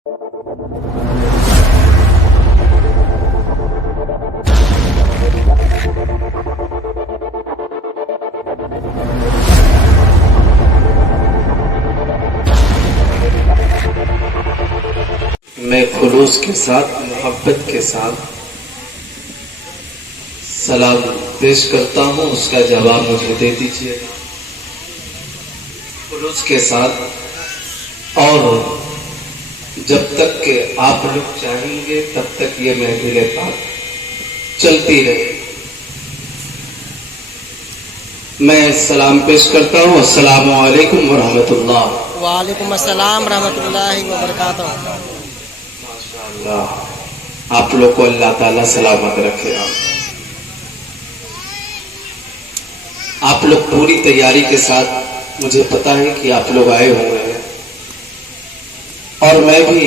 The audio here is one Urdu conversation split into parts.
میں خلوص کے ساتھ محبت کے ساتھ سلام پیش کرتا ہوں، اس کا جواب مجھے دے دیجیے گا خلوص کے ساتھ، اور جب تک کہ آپ لوگ چاہیں گے تب تک یہ محفل پاک چلتی رہے۔ میں سلام پیش کرتا ہوں، السلام علیکم ورحمۃ اللہ۔ وعلیکم السلام ورحمۃ اللہ وبرکاتہ۔ آپ لوگ کو اللہ تعالیٰ سلامت رکھے۔ آپ لوگ پوری تیاری کے ساتھ، مجھے پتا ہے کہ آپ لوگ آئے ہوئے ہیں، اور میں بھی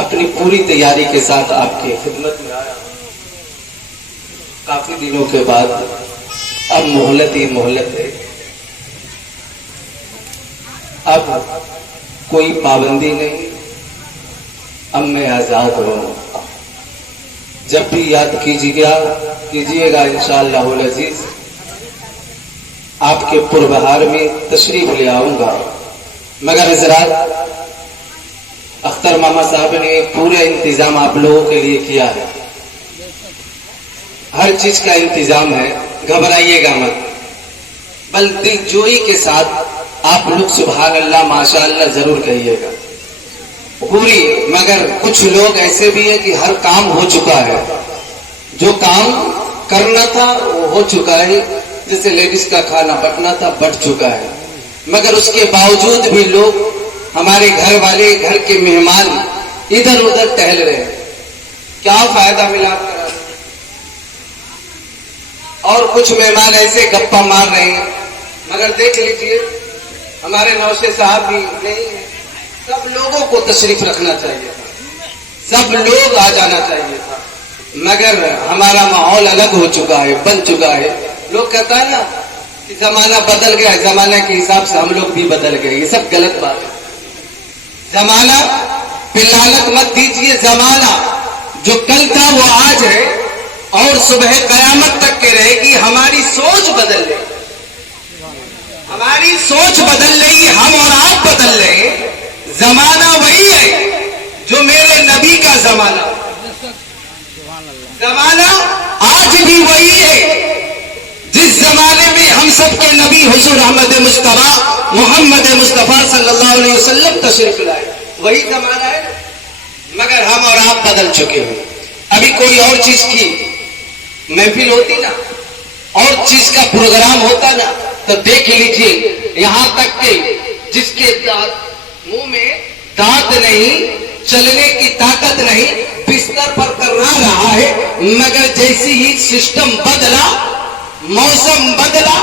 اپنی پوری تیاری کے ساتھ آپ کی خدمت میں آیا ہوں۔ کافی دنوں کے بعد اب مہلت ہی مہلت ہے، اب کوئی پابندی نہیں، اب میں آزاد ہوں۔ جب بھی یاد کیجیے گا انشاءاللہ العزیز، آپ کے پربہار میں تشریف لے آؤں گا۔ مگر حضرات، اختر ماما صاحب نے پورا انتظام آپ لوگوں کے لیے کیا ہے، ہر چیز کا انتظام ہے، گھبرائیے گا مت، بل دل جوئی کے ساتھ آپ لوگ سبحان اللہ ماشاءاللہ ضرور کہیے گا پوری۔ مگر کچھ لوگ ایسے بھی ہیں کہ ہر کام ہو چکا ہے، جو کام کرنا تھا وہ ہو چکا ہے، جیسے لیڈیز کا کھانا بٹنا تھا بٹ چکا ہے، مگر اس کے باوجود بھی لوگ، ہمارے گھر والے، گھر کے مہمان ادھر ادھر ٹہل رہے ہیں۔ کیا فائدہ ملا کر؟ اور کچھ مہمان ایسے گپا مار رہے ہیں، مگر دیکھ لیجئے ہمارے نوشے صاحب بھی نہیں ہیں۔ سب لوگوں کو تشریف رکھنا چاہیے تھا، سب لوگ آ جانا چاہیے تھا، مگر ہمارا ماحول الگ ہو چکا ہے، بن چکا ہے۔ لوگ کہتا ہے نا کہ زمانہ بدل گیا، زمانہ کے حساب سے ہم لوگ بھی بدل گئے، یہ سب غلط بات ہے۔ زمانہ پہ لعنت مت دیجیے، زمانہ جو کل تھا وہ آج ہے، اور صبح قیامت تک کے رہے گی۔ ہماری سوچ بدل رہی، ہماری سوچ بدل رہی، ہم اور آپ بدل رہے۔ زمانہ وہی ہے جو میرے نبی کا زمانہ، زمانہ آج بھی وہی ہے جس زمانے میں ہم سب کے نبی حضور احمد مصطفیٰ محمد مصطفیٰ صلی اللہ علیہ وسلم تشریف لائے، وہی زمانہ ہے، مگر ہم اور آپ بدل چکے ہیں۔ ابھی کوئی اور چیز کی محفل ہوتی نا، اور چیز کا پروگرام ہوتا نا، تو دیکھ لیجئے یہاں تک کہ جس کے منہ میں دانت نہیں، چلنے کی طاقت نہیں، بستر پر کرنا رہا ہے، مگر جیسی ہی سسٹم بدلا، موسم بدلا،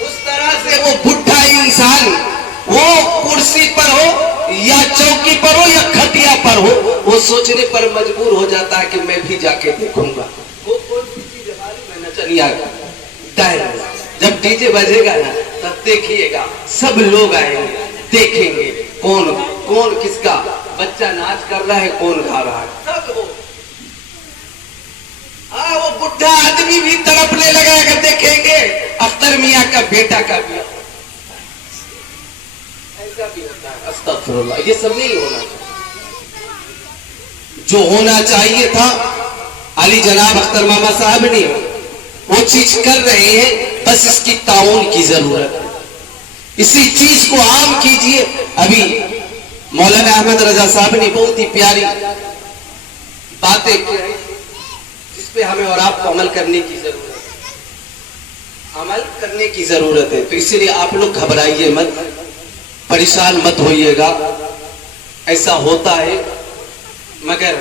اس طرح سے وہ بڈھا انسان، وہ کرسی پر ہو یا چوکی پر ہو یا کھٹیا پر ہو، وہ سوچنے پر مجبور ہو جاتا ہے کہ میں بھی جا کے دیکھوں گا۔ وہ کون سی چیز ہماری میں نچنیا ڈائر، جب ڈی جے بجے گا نا تب دیکھیے گا سب لوگ آئیں گے، دیکھیں گے کون کس کا بچہ ناچ کر رہا ہے، کون گا رہا ہے، سب وہ بڈھا آدمی بھی تڑپنے لگا کر دیکھیں گے اختر میاں کا بیٹا کا بھی ایسا بھی ہوتا ہے۔ استغفر اللہ، یہ سب نہیں ہونا چاہیے۔ جو ہونا چاہیے تھا علی جناب اختر ماما صاحب نے وہ چیز کر رہے ہیں، بس اس کی تعاون کی ضرورت ہے، اسی چیز کو عام کیجئے۔ ابھی مولانا احمد رضا صاحب نے بہت ہی پیاری باتیں کی ہیں، جس پہ ہمیں اور آپ کو عمل کرنے کی ضرورت ہے، عمل کرنے کی ضرورت ہے۔ تو اسی لیے آپ لوگ گھبرائیے مت، پریشان مت ہوئیے گا، ایسا ہوتا ہے، مگر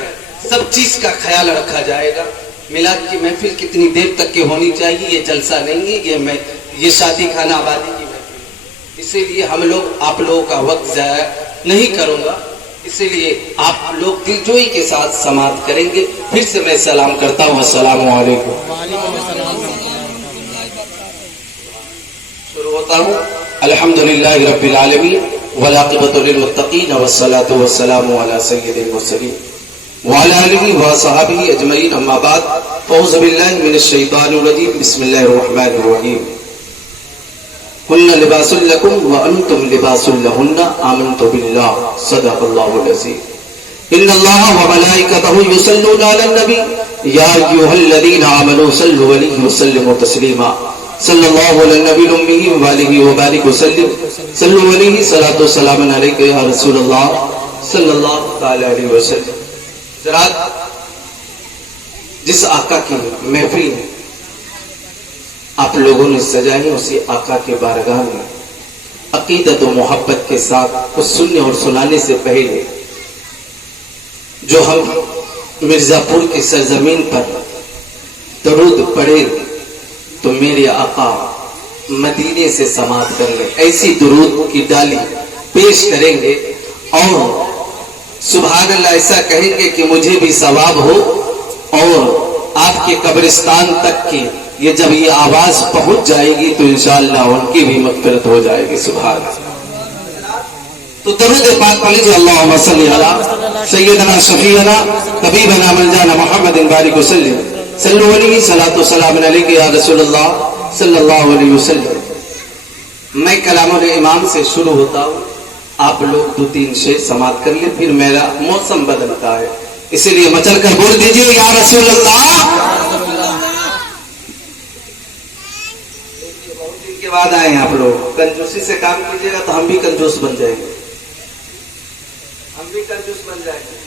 سب چیز کا خیال رکھا جائے گا۔ میلاد کی محفل کتنی دیر تک کی ہونی چاہیے، یہ جلسہ نہیں ہے، یہ شادی خانہ آبادی کی محفل ہے، اسی لیے ہم لوگ آپ لوگوں کا وقت ضائع نہیں کروں گا، اسی لیے آپ لوگ دلجوئی کے ساتھ سماعت کریں گے۔ پھر سے میں سلام کرتا ہوں، السلام علیکم۔ شروع ہوتا ہوں، الحمدللہ رب العالمین والعاقبة للمتقين والصلاة والسلام على سيد المرسلين وعلى آله وصحبه أجمعين أما بعد فأعوذ بالله من الشيطان الرجيم بسم الله الرحمن الرحيم هن لباس لكم وأنتم لباس لهن آمنت بالله صدق الله العظيم إن الله وملائكته يصلون على النبي يا أيها الذين آمنوا صلوا عليه وسلموا تسليما صلى الله على النبي الأمي وآله وبارك وسلم صلوا عليه صلاة والسلام عليك يا رسول الله صلی اللہ تعالی علیہ وسلم. حضرات، جس آقا کی محفل آپ لوگوں نے سجائی اسی آقا کے بارگاہ میں عقیدت و محبت کے ساتھ کچھ سننے اور سنانے سے پہلے جو ہم مرزا پور کی سرزمین پر درود پڑھے تو میرے آقا مدینے سے سماعت کر لیں، ایسی درود کی ڈالی پیش کریں گے اور سبحان اللہ ایسا کہیں گے کہ مجھے بھی ثواب ہو اور آپ کے قبرستان تک کی یہ جب یہ آواز پہنچ جائے گی تو انشاءاللہ ان کی بھی مغفرت ہو جائے گی. سبحان اللہ. تو درود پاک پڑھ لیجیے. اللہم صلی علی سیدنا شفیعنا طبیبنا ملجانا محمد بارک وسلم صلو علیہ صلاۃ وسلام علیک یا رسول اللہ صلی اللہ علیہ وسلم. میں کلام الامام سے شروع ہوتا ہوں، آپ لوگ دو تین شعر سماعت کر لیں، پھر میرا موسم بدلتا ہے، اسی لیے مچل کر بول دیجیے یا رسول اللہ. بہت دن کے بعد آئے ہیں آپ لوگ، کنجوسی سے کام کیجیے گا تو ہم بھی کنجوس بن جائیں گے، ہم بھی کنجوس بن جائیں گے.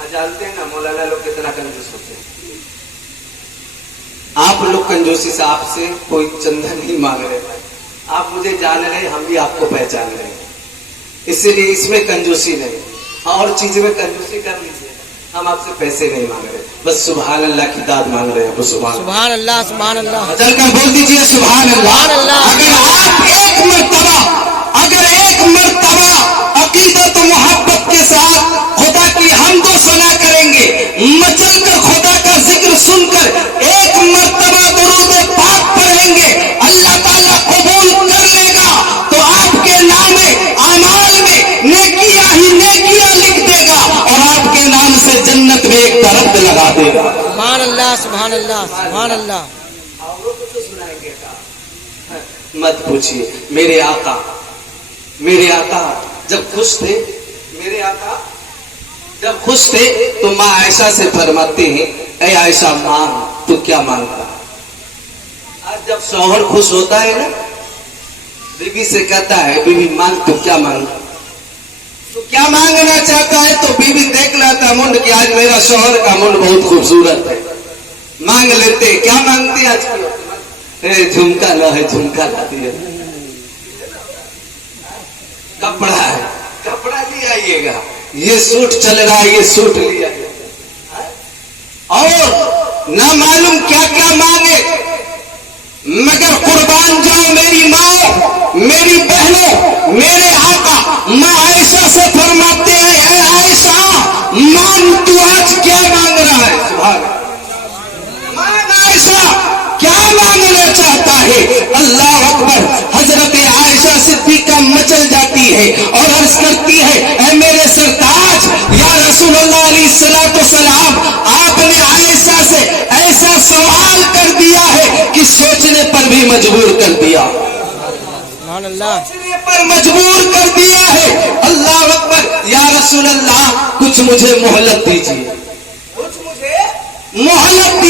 آج جانتے ہیں نا مولانا لوگ کتنا کنجوس ہوتے ہیں. آپ لوگ کنجوسی سے آپ سے کوئی چندہ نہیں مانگ رہے، آپ مجھے جان رہے، ہم بھی آپ کو پہچان رہے ہیں، اسی لیے اس میں کنجوسی نہیں. اور چیز میں کنجوسی کر لیجیے، ہم آپ سے پیسے نہیں مانگ رہے، بس سبحان اللہ کی داد مانگ رہے ہیں. سبحان اللہ سبحان اللہ. چل کر بول دیجیے سبحان اللہ. اگر ایک مرتبہ عقیدت و محبت کے ساتھ خدا کی حمد و ثنا کریں گے، مچل کر خدا کا ذکر سن کر ایک مرتبہ درود پاک پڑھیں گے، اللہ تعالیٰ قبول کر لے گا تو آپ کے نام اعمال میں نیکیاں ہی نیکیاں لکھ دے گا اور آپ کے نام سے جنت میں ایک درخت لگا دے گا. سبحان اللہ سبحان اللہ سبحان اللہ. مت پوچھیے. میرے آقا جب خوش تھے، میرے آقا جب خوش تھے تو ماں عائشہ سے فرماتے ہیں اے عائشہ مانگ، تو کیا مانگتا. آج جب شوہر خوش ہوتا ہے نا، بیوی سے کہتا ہے بیوی مانگ، تو کیا مانگتا، تو کیا مانگنا چاہتا ہے، تو بیوی دیکھ لیتا منڈ کہ آج میرا شوہر کا منڈ بہت خوبصورت ہے، مانگ لیتے. کیا مانگتے آج جھمکا لا ہے، جھمکا لا دیا. کپڑا ہے، کپڑا لے آئیے گا. یہ سوٹ چل رہا ہے، یہ سوٹ لے آئیے گا. اور نہ معلوم کیا کیا مانگے، مگر قربان جاؤ میری ماں، میری بہنوں، میرے آقا ماں عائشہ سے فرماتے ہیں اے عائشہ مان، تو آج کیا مانگ رہا ہے. سبحان مان عائشہ کیا مانگنا چاہتا ہے. اللہ اکبر. حضرت عائشہ صدیقہ مچل جاتی ہے اور عرض کرتی ہے اے میرے سرتاج یا رسول اللہ علیہ الصلوۃ والسلام، آپ نے عائشہ سے ایسا سوال کر دیا ہے کہ سوچنے پر بھی مجبور کر دیا، سبحان اللہ. سوچنے پر مجبور کر دیا ہے. اللہ اکبر. یا رسول اللہ کچھ مجھے مہلت دیجیے، کچھ مجھے مہلت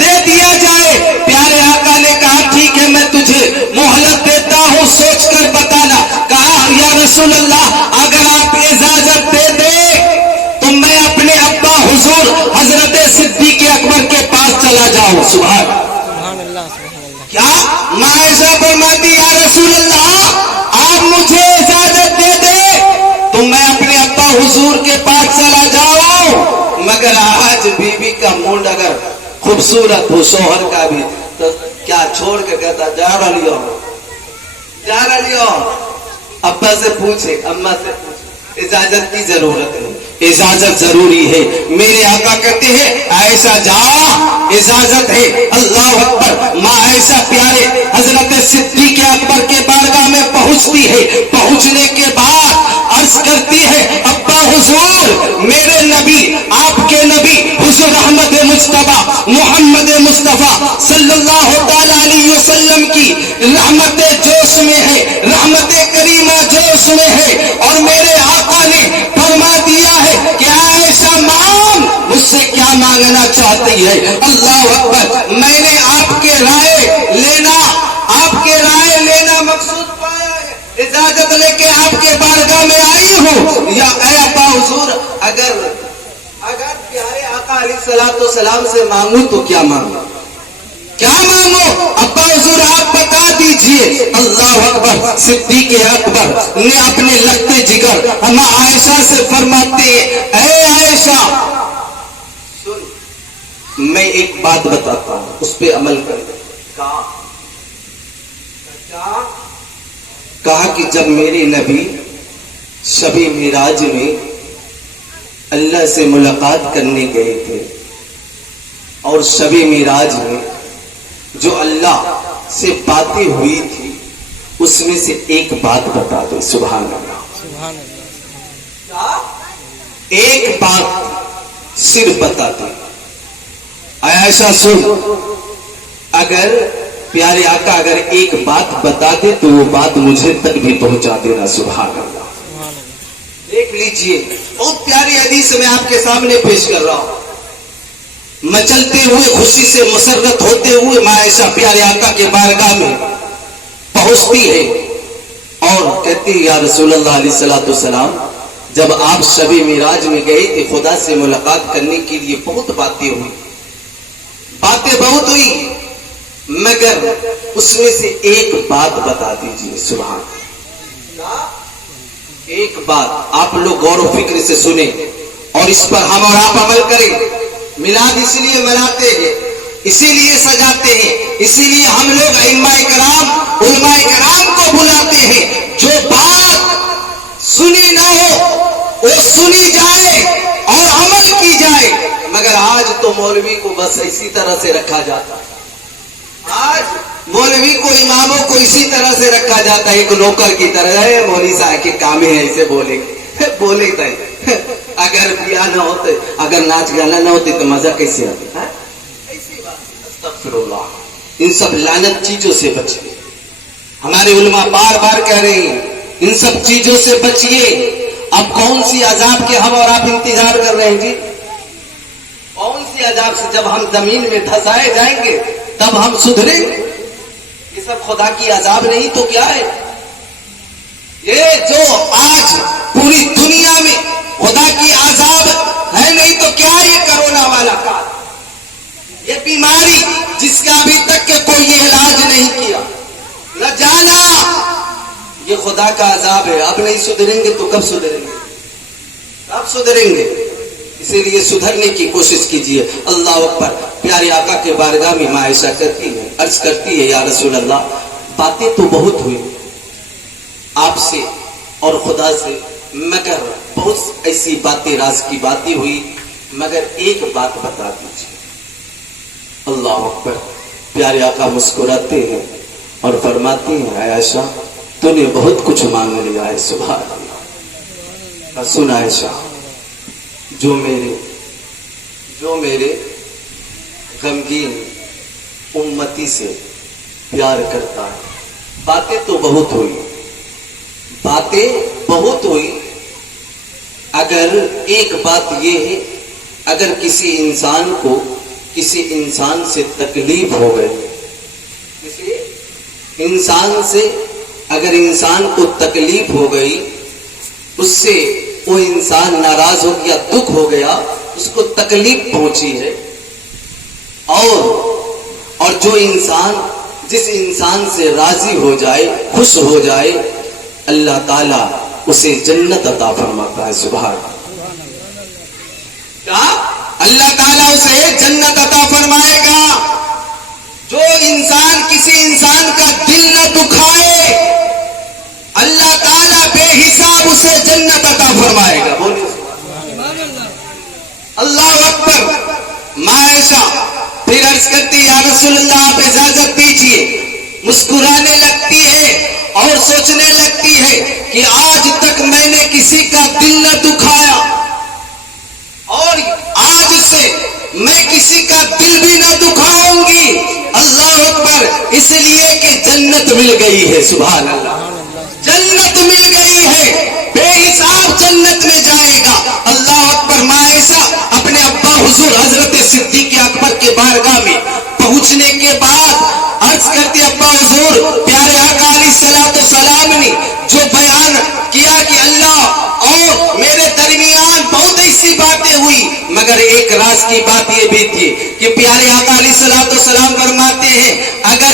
دے دیا جائے. پیارے آقا نے کہا ٹھیک ہے میں تجھے مہلت دیتا ہوں، سوچ کر بتانا. کہا یا رسول اللہ اگر آپ اجازت دے دیں تو میں اپنے ابا حضور حضرت صدیق اکبر کے پاس چلا جاؤں. سبحان اللہ سبحان اللہ. کیا ماں عائشہ فرماتی یا رسول اللہ آپ مجھے اجازت دے دیں تو میں اپنے ابا حضور کے پاس چلا جاؤں. مگر آج بیوی کا منڈ اگر خوبصورت ہو، شوہر کا بھی، تو کیا چھوڑ کے کہتا جا رہی ہو، جا رہی ہو. ابا سے پوچھے، اماں سے پوچھے، اجازت کی ضرورت نہیں، اجازت ضروری ہے. میرے آقا کہتے ہیں عائشہ جا، اجازت ہے. اللہ اکبر. ماں عائشہ پیارے حضرت صدیق اکبر کے بارگاہ میں پہنچتی ہے. پہنچنے کے بعد عرض کرتی ہے ابا حضور میرے نبی آپ کے نبی حضور احمد مصطفیٰ محمد مصطفیٰ صلی اللہ تعالی علیہ وسلم کی رحمت جوش میں ہے، رحمت کریمہ جوش میں ہے، اور میرے آقا نے فرما دیا ہے کہ عائشہ مانگ، مجھ سے کیا مانگنا چاہتی ہے؟ اللہ اکبر، میں نے آپ کے رائے لینا مقصود پایا ہے، اجازت لے کے آپ کے بارگاہ میں آئی ہوں، یا اے ابا حضور اگر پیارے آقا علیہ الصلوۃ والسلام سے مانگوں تو کیا مانگوں؟ کیا مانگو ابا حضور آپ بتا دیجئے۔ اللہ اکبر، صدیق اکبر نے اپنے لگتے جگر ہم عائشہ سے فرماتے ہیں اے عائشہ سن، میں ایک بات بتاتا ہوں اس پہ عمل کر دیں۔ کہا کہ جب میرے نبی شب معراج میں اللہ سے ملاقات کرنے گئے تھے، اور شب معراج میں جو اللہ سے باتیں ہوئی تھی اس میں سے ایک بات بتا دو۔ سبحان اللہ، سبحان اللہ، ایک بات صرف بتا دو۔ عائشہ سن، اگر پیارے آقا اگر ایک بات بتا دے تو وہ بات مجھے تک بھی پہنچا دینا۔ سبحان اللہ، سبحان اللہ، دیکھ لیجئے بہت پیاری حدیث میں آپ کے سامنے پیش کر رہا ہوں۔ مچلتے ہوئے خوشی سے مسرت ہوتے ہوئے ماں عائشہ پیارے آقا کے بارگاہ میں پہنچتی ہے اور کہتی ہے یا رسول اللہ علیہ الصلوۃ والسلام، جب آپ شب معراج میں گئے تھے خدا سے ملاقات کرنے کے لیے بہت باتیں ہوئی، باتیں بہت ہوئی، مگر اس میں سے ایک بات بتا دیجیے۔ سبحان اللہ، ایک بات آپ لوگ غور و فکر سے سنیں اور اس پر ہم اور آپ عمل کریں۔ میلاد اس لیے مناتے ہیں، اسی لیے سجاتے ہیں، اسی لیے ہم لوگ ائمہ کرام علماء کرام کو بلاتے ہیں۔ جو بات سنی نہ ہو وہ سنی جائے اور عمل کی جائے، مگر آج تو مولوی کو بس اسی طرح سے رکھا جاتا ہے، آج مولوی کو اماموں کو اسی طرح سے رکھا جاتا ہے، ایک نوکر کی طرح ہے، مولوی صاحب کے کام ہے ایسے بولے اگر بیاہ نہ ہوتے، اگر ناچ گانا نہ ہوتے تو مزہ کیسے آتا؟ استغفر اللہ، ان سب لعنت چیزوں سے بچیے۔ ہمارے علماء بار بار کہہ رہے ہیں ان سب چیزوں سے بچیے۔ اب کون سی عذاب کے ہم اور آپ انتظار کر رہے ہیں جی؟ کون سی عذاب سے؟ جب ہم زمین میں دھسائے جائیں گے تب ہم سدھریں گے۔ یہ سب خدا کی عذاب نہیں تو کیا ہے؟ یہ جو آج پوری دنیا میں خدا کی عذاب ہے نہیں تو کیا یہ کرونا والا کال، یہ بیماری جس کا ابھی تک کہ کوئی علاج نہیں کیا نہ جانا، یہ خدا کا عذاب ہے۔ اب نہیں سدھریں گے تو کب سدھریں گے؟ کب سدھریں گے؟ اسی لیے سدھرنے کی کوشش کیجیے۔ اللہ اکبر، پیارے آقا کے بارگاہ میں ماں عائشہ کرتی ہے، عرض کرتی ہے یا رسول اللہ باتیں تو بہت ہوئی آپ سے اور خدا سے، مگر بہت ایسی باتیں راز کی باتیں ہوئی، مگر ایک بات بتا دیجیے۔ اللہ اکبر، پیارے آقا مسکراتے ہیں اور فرماتے ہیں عائشہ تو نے بہت کچھ مانگ لیا ہے۔ سبحان اللہ، سن عائشہ، جو میرے غمگین امتی سے پیار کرتا ہے، باتیں تو بہت ہوئی، اگر ایک بات یہ ہے، اگر کسی انسان کو کسی انسان سے تکلیف ہو گئی، کسی انسان سے اگر انسان کو تکلیف ہو گئی، اس سے وہ انسان ناراض ہو گیا، دکھ ہو گیا، اس کو تکلیف پہنچی ہے، اور جو انسان جس انسان سے راضی ہو جائے، خوش ہو جائے، اللہ تعالیٰ اسے جنت عطا فرماتا ہے۔ سبحان اللہ تعالیٰ اسے جنت عطا فرمائے گا۔ جو انسان کسی انسان کا دل نہ دکھائے، اللہ تعالیٰ بے حساب اسے جنت عطا فرمائے گا۔ بولے اللہ اکبر۔ ماں عائشہ پھر عرض کرتی یا رسول اللہ آپ اجازت دیجیے مسکرانے لگتی ہے اور سوچنے لگتی ہے کہ آج تک میں نے کسی کا دل نہ دکھایا اور آج سے میں کسی کا دل بھی نہ دکھاؤں گی. اللہ اکبر. اس لیے کہ جنت مل گئی ہے. سبحان اللہ. جنت مل گئی ہے. بے حساب جنت میں جائے گا. اللہ اکبر. ماں عائشہ اپنے ابا حضور حضرت صدیق اکبر کے بارگاہ میں پہنچنے کے بعد عرض کرتے ابا حضور پیارے آقا علیہ الصلوۃ والسلام نے جو بیان کیا کہ اللہ اور میرے درمیان بہت ایسی باتیں ہوئی مگر ایک راز کی بات یہ بھی تھی کہ پیارے آقا علیہ الصلوۃ والسلام فرماتے ہیں اگر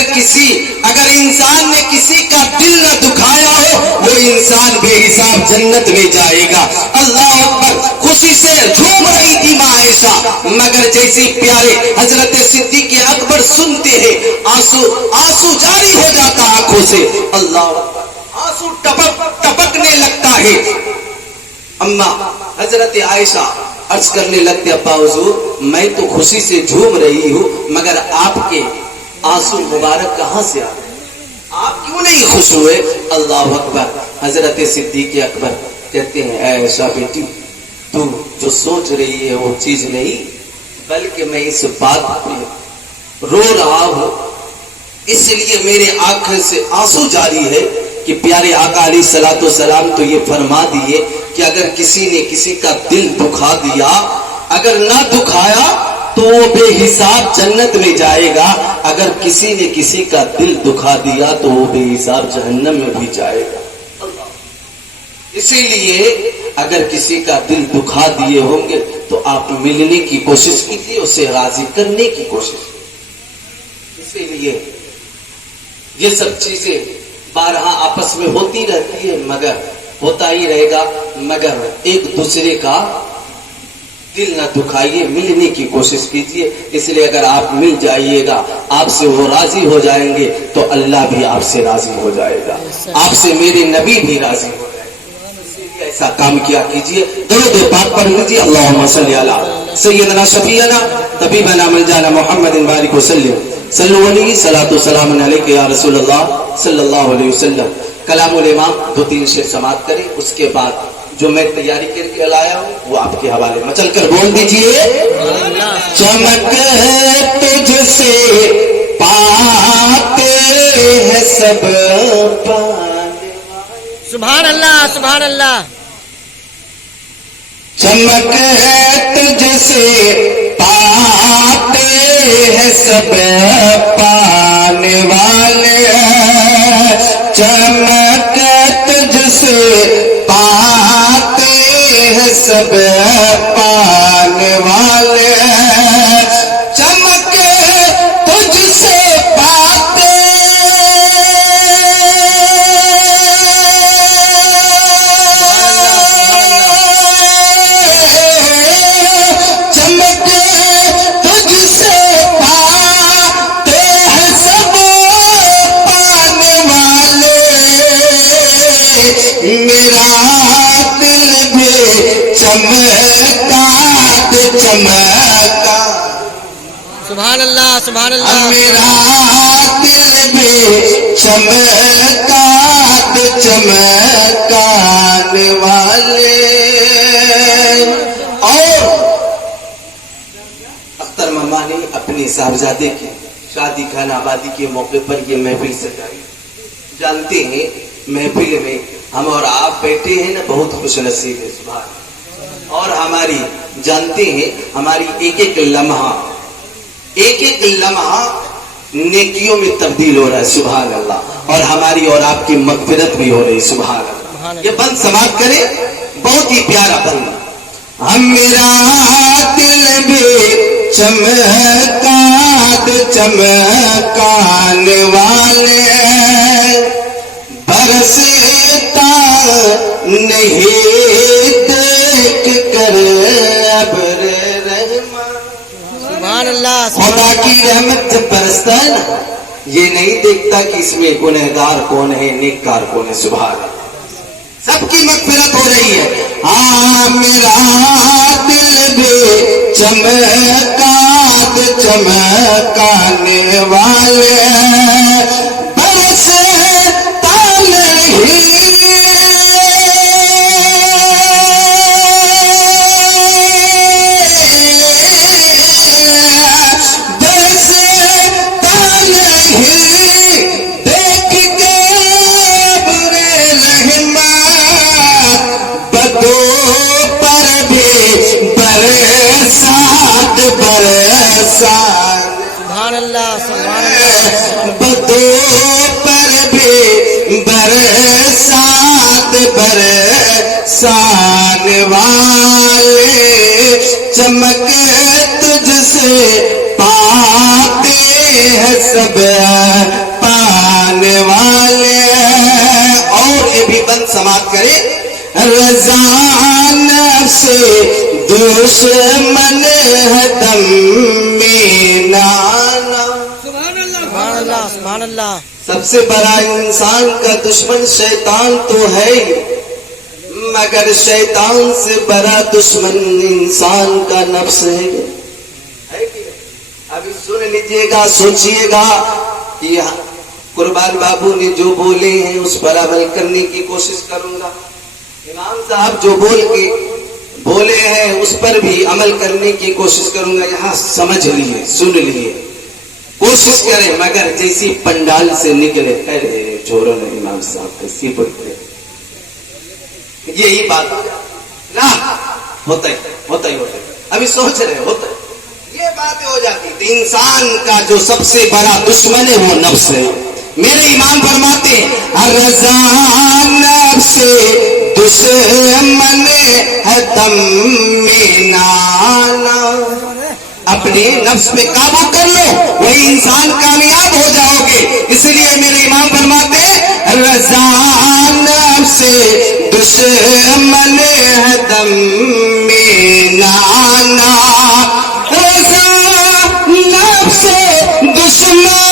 انسان نے کسی کا دل نہ دکھایا ہو وہ انسان بے حساب جنت میں جائے گا. اللہ اکبر. خوشی سے جھوم رہی تھی ماں عائشہ مگر جیسے پیارے حضرت صدیق اکبر سنتے ہیں آنسو جاری ہو جاتا آنکھوں سے. اللہ اکبر. آنسو ٹپکنے لگتا ہے. اما حضرت عائشہ عرض کرنے لگتے ابا حضور میں تو خوشی سے جھوم رہی ہوں مگر آپ کے آنسو مبارک کہاں سے آ رہے آپ کیوں نہیں خوش ہوئے. اللہ اکبر. حضرت صدیق اکبر کہتے ہیں اے عائشہ بیٹی تو جو سوچ رہی ہے وہ چیز نہیں بلکہ میں اس بات پہ رو رہا ہوں اس لیے میرے آنکھوں سے آنسو جاری ہے کہ پیارے آقا علیہ الصلوۃ والسلام تو یہ فرما دیے کہ اگر کسی نے کسی کا دل دکھا دیا اگر نہ دکھایا تو وہ بے حساب جنت میں جائے گا. اگر کسی نے کسی کا دل دکھا دیا تو وہ بے حساب جہنم میں بھی جائے گا. اسی لیے اگر کسی کا دل دکھا دیے ہوں گے تو آپ ملنے کی کوشش کیجیے اسے راضی کرنے کی کوشش کیجیے. اسی لیے یہ سب چیزیں بارہا آپس میں ہوتی رہتی ہے مگر ہوتا ہی رہے گا مگر ایک دوسرے کا دل نہ دکھائیے ملنے کی کوشش کیجیے. اس لیے اگر آپ مل جائیے گا آپ سے وہ راضی ہو جائیں گے تو اللہ بھی آپ سے راضی ہو جائے گا آپ سے میرے نبی بھی راضی ہو جائے گا. اسی لیے ایسا کام کیا کیجیے. درود پاک پڑھ لیجیے. اللہم صلی علی سیدنا شفیعنا طبیبنا ملجانا محمد بارک وسلم صلو علیہ صلاۃ والسلام علیک یا رسول اللہ صلی اللہ علیہ وسلم. کلام الامام 2-3 شعر سماعت کریں اس کے بعد جو میں تیاری کر کے لایا ہوں وہ آپ کے حوالے میں چل کر بول دیجئے. چمک ہے تجھ سے پاتے ہیں سب پانے سبحان اللہ سبحان اللہ. چمک ہے تجھ سے پاتے ہیں سب پانے والے چمک تجھ سے پاتے ہیں سب پانے والے چمک تجھ سے پاتے چمک تجھ سے پاتے ہیں سب پانے والے میرا دل بھی چمکا چمکا سبحان اللہ سبحان اللہ. میرا دل بھی چمکا چمکانے والے. اور اختر ماما نے اپنے صاحبزادے کی شادی خانہ آبادی کے موقع پر یہ محفل سجائی. جانتے ہیں محفل میں ہم اور آپ بیٹھے ہیں نا بہت خوش نصیب ہے. سبحان. اور ہماری جانتے ہیں ہماری ایک ایک لمحہ نیکیوں میں تبدیل ہو رہا ہے. سبحان اللہ. اور ہماری اور آپ کی مغفرت بھی ہو رہی. سبحان اللہ. یہ بند سماعت کرے بہت ہی پیارا بند. ہم میرا دل بھی چمکا چمکانے والے برستا نہیں دیکھ کر ابر رحمت. سبحان اللہ. خدا کی رحمت جب برستا ہے نا یہ نہیں دیکھتا کہ اس میں گنہگار کون ہے نیککار کون ہے. سبحان اللہ. سب کی مغفرت ہو رہی ہے. ہاں میرا دل بھی چمکا چمکانے والے برسات برسان سبحان اللہ سبحان اللہ بدو پر بھی برسات برسان والے چمک تجھ سے پاتے ہیں سب پانے والے. اور یہ بھی بند سماعت کرے. رضا نفس دشمن ہے دم میں نانا. سبحان اللہ سبحان اللہ. سب سے بڑا انسان کا دشمن شیطان تو ہے ہی، مگر شیطان سے بڑا دشمن انسان کا نفس ہے کہ نہیں؟ ابھی سن لیجئے گا، سوچئے گا. یہ قربان بابو نے جو بولے ہیں اس پر عمل کرنے کی کوشش کروں گا. امام صاحب جو بولے ہیں اس پر بھی عمل کرنے کی کوشش کروں گا. یہاں سمجھ لیے، سن لیے، کوشش کریں، مگر جیسی پنڈال سے نکلے ارے چھوڑو نا امام صاحب کیسی بولتے یہی بات نا ہوتا ہی. ابھی سوچ رہے ہوتا ہے یہ باتیں ہو جاتی. تو انسان کا جو سب سے بڑا دشمن ہے وہ نفس ہے. میرے امام فرماتے ہیں رضا نفس دشمن ہے دم میں نانا. اپنے نفس پہ قابو کر لو، وہی انسان کامیاب ہو جاؤ گے. اس لیے میرے امام فرماتے ہیں رضا نفس دشمن ہے دم میں نانا. رضا نفس دشمن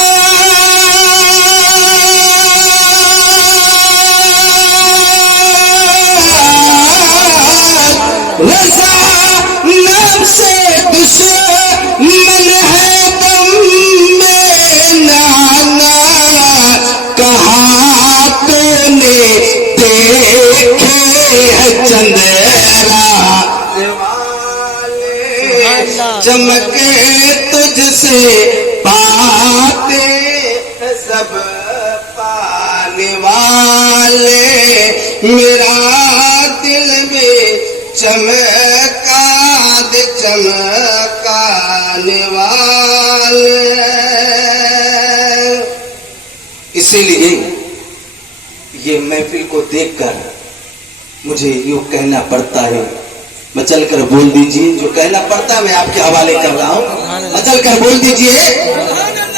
چمک تجھ سے پاتے سب پانے والے. میرا دل میں چمکا دے چمکانے والے. اسی لیے یہ محفل کو دیکھ کر مجھے یوں کہنا پڑتا ہے. مچل کر بول دیجئے، جو کہنا پڑتا ہے میں آپ کے حوالے کر رہا ہوں. مچل کر بول دیجئے.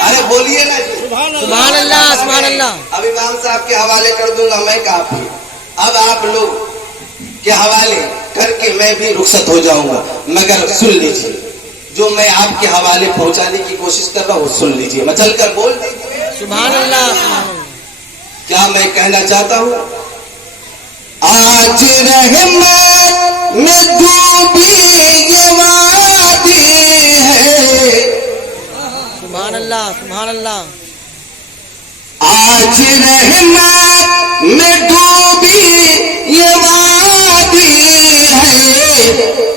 ارے بولیے نا. سبحان اللہ سبحان اللہ. اب امام صاحب کے حوالے کر دوں گا میں کافی. اب آپ لوگ کے حوالے کر کے میں بھی رخصت ہو جاؤں گا. مگر سن لیجئے، جو میں آپ کے حوالے پہنچانے کی کوشش کر رہا ہوں وہ سن لیجئے. مچل کر بول دیجئے. سبحان اللہ. کیا میں کہنا چاہتا ہوں؟ آج رحمت میں ڈوبی یہ وادی ہے. سبحان اللہ سبحان اللہ. آج رحمت میں ڈوبی یہ وادی ہے.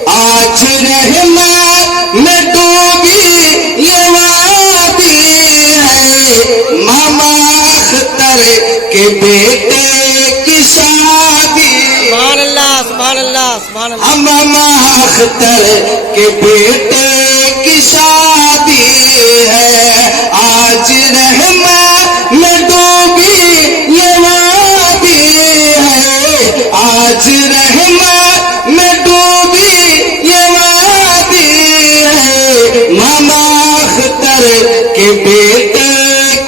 آج رحمت میں ڈوبی یہ وادی ہے. ماما اختر کے بیٹے کی شادی. سبحان اللہ سبحان اللہ سبحان اللہ. ماما اختر کے بیٹے کی شادی ہے. آج رحمت میں ڈوبی یہ وادی ہے. آج رحمت میں ڈوبی یہ وادی ہے. ماما اختر کے بیٹے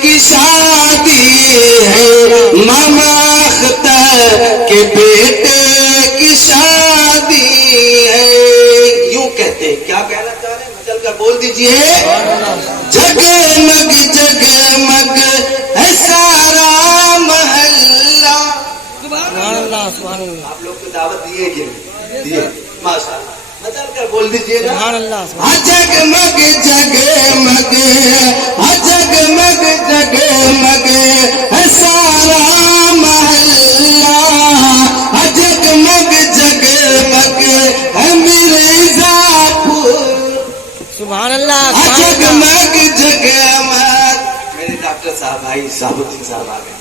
کی شادی ہے. ماما اختر کے بیٹے کی شادی ہے. یوں کہتے ہیں. کیا کہنا چاہ رہے ہیں؟ مچل کر بول دیجئے. جگمگ جگمگ ہے سارا محلہ. سبحان اللہ سبحان اللہ. آپ لوگ کو دعوت دیے کہ دیے؟ ماشاء اللہ. مچل کر بول دیجئے نا. سبحان اللہ سبحان اللہ. جگمگ جگمگ جگمگ جگمگ ہے سارا محلہ. جگمگ جگمگ ہے مرزا پور. سبحان اللہ سبحان اللہ. جگمگ جگمگ. میرے ڈاکٹر صاحب بھائی صاحب الدین صاحب آ گئے.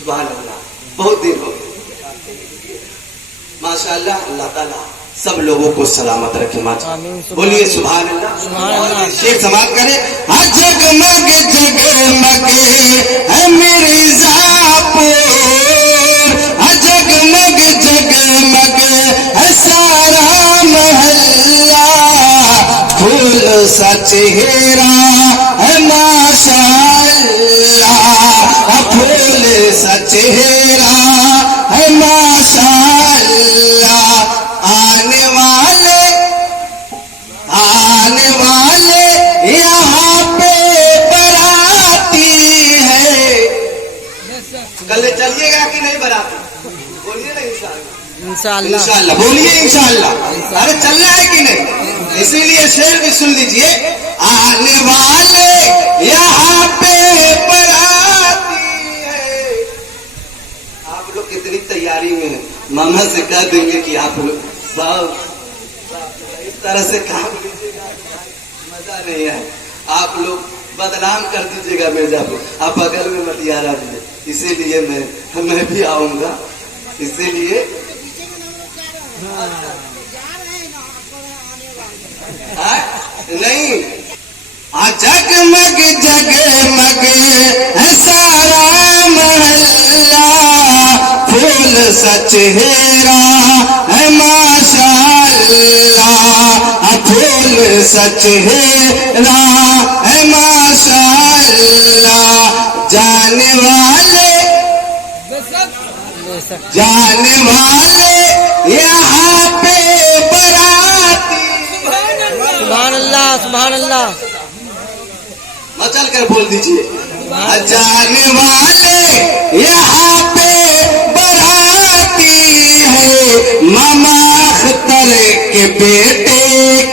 سبحان اللہ. بہت دیر ہو گئے. ماشاء اللہ. اللہ تعالیٰ سب لوگوں کو سلامت رکھے ماں آمین۔ بولیے سبحان اللہ سبحان اللہ۔ شیخ سماعت کرے جگمگ جگمگ ہے مرزاپور جگمگ جگمگ ہے سارا محلہ پھول سا چہرہ ہے ماشاءاللہ پھول سا چہرہ ہے ماشاءاللہ آنے والے یہاں پہ براتی ہے کل چلیے گا کہ نہیں براتی بولیے نا انشاءاللہ انشاءاللہ بولیے انشاءاللہ ارے چلنا ہے کہ نہیں اسی لیے شعر بھی سن لیجئے آنے والے یہاں پہ براتی ہے آپ لوگ کتنی تیاری میں ہیں ماما سے کہہ دیں گے کہ آپ لوگ صاحب اس طرح سے کام لیجیے گا مزہ نہیں ہے آپ لوگ بدنام کر دیجیے گا مرزا کو آپ بغل میں مت یار آئیے اسی لیے میں بھی آؤں گا اسی لیے نہیں جگمگ جگمگ ہے سارا محلہ پھول سا چہرہ ہے ماشاءاللہ پھول سا چہرہ ہے ماشاءاللہ جانے والے یہاں پہ براتی سبحان اللہ سبحان اللہ مچل کر بول دیجئے جانے والے یہاں پہ براتی ہے ماما اختر کے بیٹے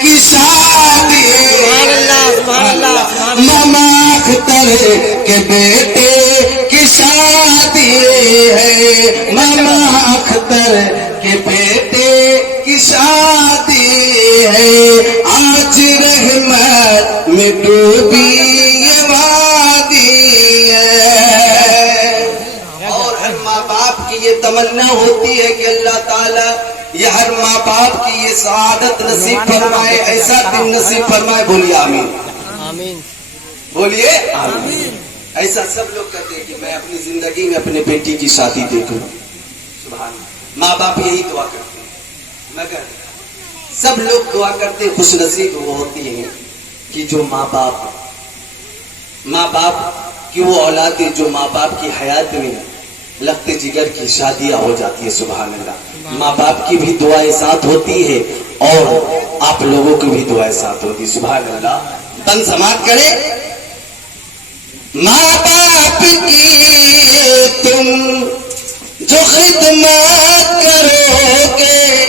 کی شادی سبحان اللہ سبحان اللہ ماما اختر کے بیٹے کی شادی ہے ماما اختر کے بیٹے کی شادی ہے آج رحمت میں ڈوبی یہ وادی ہے اور ہر ماں باپ کی یہ تمنا ہوتی ہے کہ اللہ تعالیٰ یہ ہر ماں باپ کی یہ سعادت نصیب فرمائے ایسا دن نصیب فرمائے بولیے آمین آمین بولیے آمین ایسا سب لوگ کہتے ہیں کہ میں اپنی زندگی میں اپنے بیٹی کی شادی دیکھوں سبحان اللہ ماں باپ یہی دعا کرتے ہیں مگر سب لوگ دعا کرتے خوش نصیب وہ ہوتی ہیں کہ جو ماں باپ کی وہ اولاد ہے جو ماں باپ کی حیات میں لگتے جگر کی شادیاں ہو جاتی ہے سبحان اللہ ماں باپ کی بھی دعائیں ساتھ ہوتی ہے اور آپ لوگوں کی بھی دعائیں ساتھ ہوتی ہے سبحان اللہ تن سماعت کرے ماں باپ کی تم جو خدمت کرو گے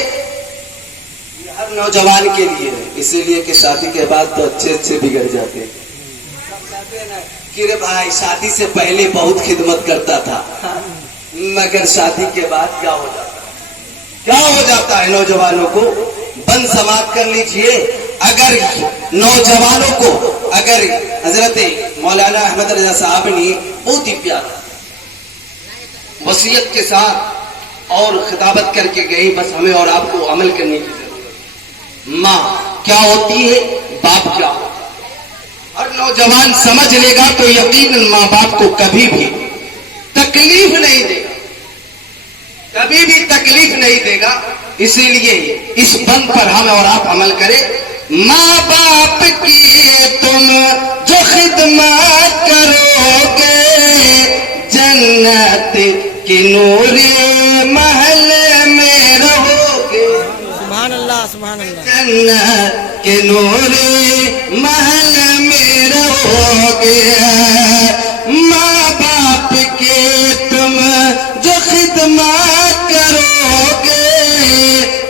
ہر نوجوان کے لیے اسی لیے کہ شادی کے بعد تو اچھے بگڑ جاتے ہیں کہ بھائی شادی سے پہلے بہت خدمت کرتا تھا مگر شادی کے بعد کیا ہو جاتا ہے نوجوانوں کو بند سماعت کر لیجئے اگر نوجوانوں کو اگر حضرت مولانا احمد رضا صاحب نے بہت ہی پیارا وصیت کے ساتھ اور خطابت کر کے گئی بس ہمیں اور آپ کو عمل کرنے کی ضرورت ماں کیا ہوتی ہے باپ کیا ہوتا ہے ہر نوجوان سمجھ لے گا تو یقیناً ماں باپ کو کبھی بھی تکلیف نہیں دے گا کبھی بھی تکلیف نہیں دے گا اسی لیے اس بند پر ہم اور آپ عمل کریں ماں باپ کی تم جو خدمت کرو گے جنت کی نوری محل میں رہو گے سبحان اللہ سبحان اللہ جنت کے نوری محل میں رہو گے ماں باپ کے تم جو خدمت کرو گے